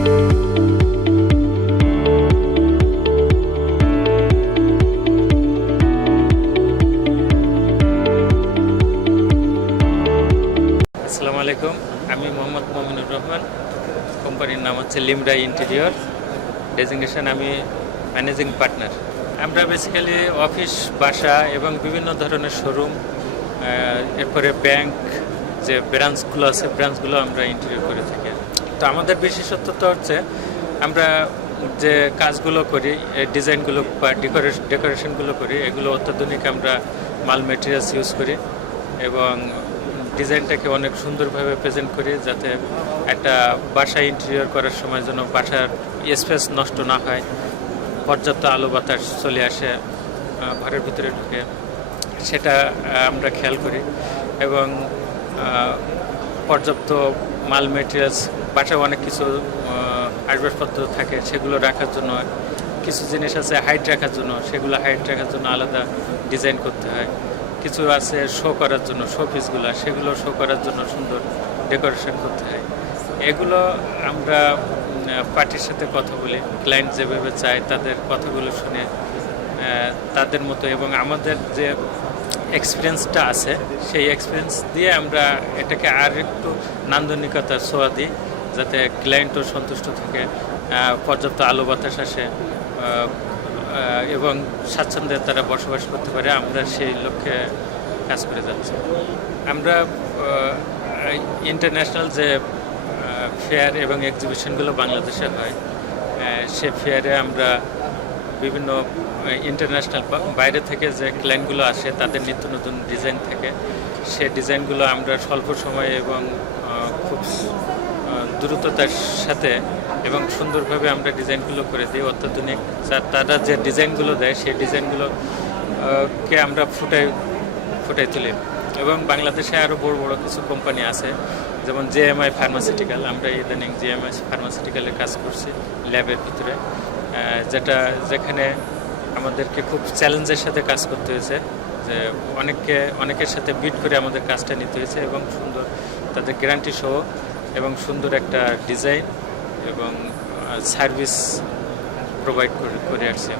আসসালামু আলাইকুম, আমি মোহাম্মদ মমিনুর রহমান। কোম্পানির নাম হচ্ছে লিমরা ইন্টেরিয়র। ডেজিগনেশন আমি ম্যানেজিং পার্টনার। আমরা বেসিক্যালি অফিস, বাসা এবং বিভিন্ন ধরনের শোরুম, এরপরে ব্যাংক, যে ব্রাঞ্চগুলো আছে ব্রাঞ্চগুলো আমরা ইন্টেরিয়র করে থাকি। তো আমাদের বিশেষত্ব হচ্ছে আমরা যে কাজগুলো করি, ডিজাইনগুলো বা ডেকোরেশনগুলো করি, এগুলো অত্যাধুনিক আমরা মাল মেটেরিয়ালস ইউজ করি এবং ডিজাইনটাকে অনেক সুন্দরভাবে প্রেজেন্ট করি, যাতে একটা বাসা ইন্টেরিয়র করার সময় যেন বাসার স্পেস নষ্ট না হয়, পর্যাপ্ত আলো বাতাস চলে আসে ঘরের ভিতরে ঢুকে, সেটা আমরা খেয়াল করি। এবং পর্যাপ্ত মাল মেটেরিয়ালস, বাসায় অনেক কিছু আসবাবপত্র থাকে, সেগুলো রাখার জন্য কিছু জিনিস আছে হাইট রাখার জন্য, সেগুলো হাইট রাখার জন্য আলাদা ডিজাইন করতে হয়। কিছু আছে শো করার জন্য, শো পিসগুলো, সেগুলো শো করার জন্য সুন্দর ডেকোরেশন করতে হয়। এগুলো আমরা পার্টির সাথে কথা বলি, ক্লায়েন্ট যেভাবে চায় তাদের কথাগুলো শুনে তাদের মতো, এবং আমাদের যে এক্সপিরিয়েন্সটা আছে সেই এক্সপিরিয়েন্স দিয়ে আমরা এটাকে আর একটু নান্দনিকতার ছোঁয়া দিই, যাতে ক্লায়েন্টও সন্তুষ্ট থাকে, পর্যাপ্ত আলো বাতাস আসে এবং স্বাচ্ছন্দ্যে তারা বসবাস করতে পারে। আমরা সেই লক্ষ্যে কাজ করে যাচ্ছি। আমরা ইন্টারন্যাশনাল যে ফেয়ার এবং এক্সিবিশনগুলো বাংলাদেশে হয়, সে ফেয়ারে আমরা বিভিন্ন ইন্টারন্যাশনাল বাইরে থেকে যে ক্লায়েন্টগুলো আসে তাদের নিত্য নতুন ডিজাইন থাকে, সে ডিজাইনগুলো আমরা স্বল্প সময়ে এবং খুব দ্রুততার সাথে এবং সুন্দরভাবে আমরা ডিজাইনগুলো করে দিই অত্যাধুনিক। তারা যে ডিজাইনগুলো দেয় সেই ডিজাইনগুলোকে আমরা ফুটাই তুলি। এবং বাংলাদেশে আরও বড় বড় কিছু কোম্পানি আছে, যেমন জেএমআই ফার্মাসিউটিক্যাল। আমরা ইদানিং জেএমআই ফার্মাসিউটিক্যালে কাজ করছি ল্যাবের ভিতরে, যেখানে আমাদেরকে খুব চ্যালেঞ্জের সাথে কাজ করতে হয়েছে, যে অনেকের সাথে বিট করে আমাদের কাজটা নিতে হয়েছে এবং সুন্দর তাদের গ্যারান্টি সহ এবং সুন্দর একটা ডিজাইন এবং সার্ভিস প্রোভাইড করে আসছি।